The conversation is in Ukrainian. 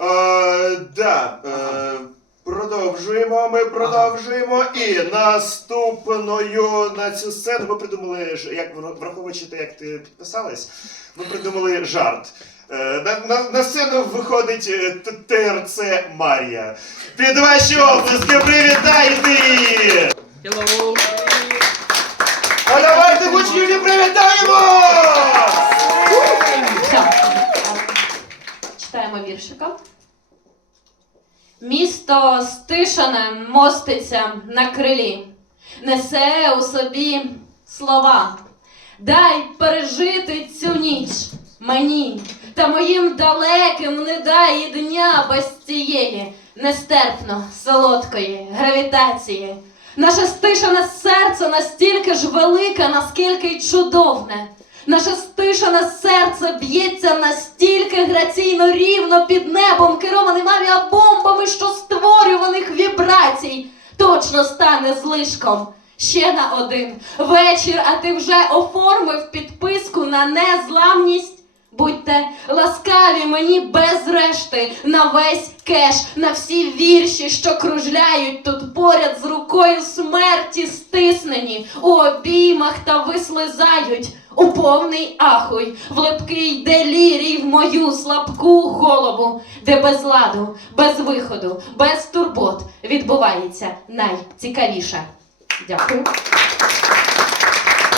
Е, да, е, продовжуємо, ми продовжуємо. І наступною на цю сцену ми придумали, ж- як вра- враховуючи те, як ти підписалась, ми придумали жарт. Е, На, на, на сцену виходить е, Т- ТРЦ Марія. Під ваші оплески привітайте! її! Hello. Читаємо віршика. Місто стишане моститься на крилі, несе у собі слова. Дай пережити цю ніч мені та моїм далеким не дай і дня без цієї нестерпно солодкої гравітації. Наше стишане серце настільки ж велике, наскільки й чудовне. Наше стишане серце б'ється настільки граційно рівно під небом, керованим авіабомбами, що створюваних вібрацій точно стане злишком. Ще на один вечір, а ти вже оформив підписку на незламність. Будьте ласкаві мені без решти на весь кеш, на всі вірші, що кружляють тут поряд з рукою смерті стиснені у обіймах та вислизають у повний ахуй, в липкий делірій в мою слабку голову, де без ладу, без виходу, без турбот відбувається найцікавіше. Дякую.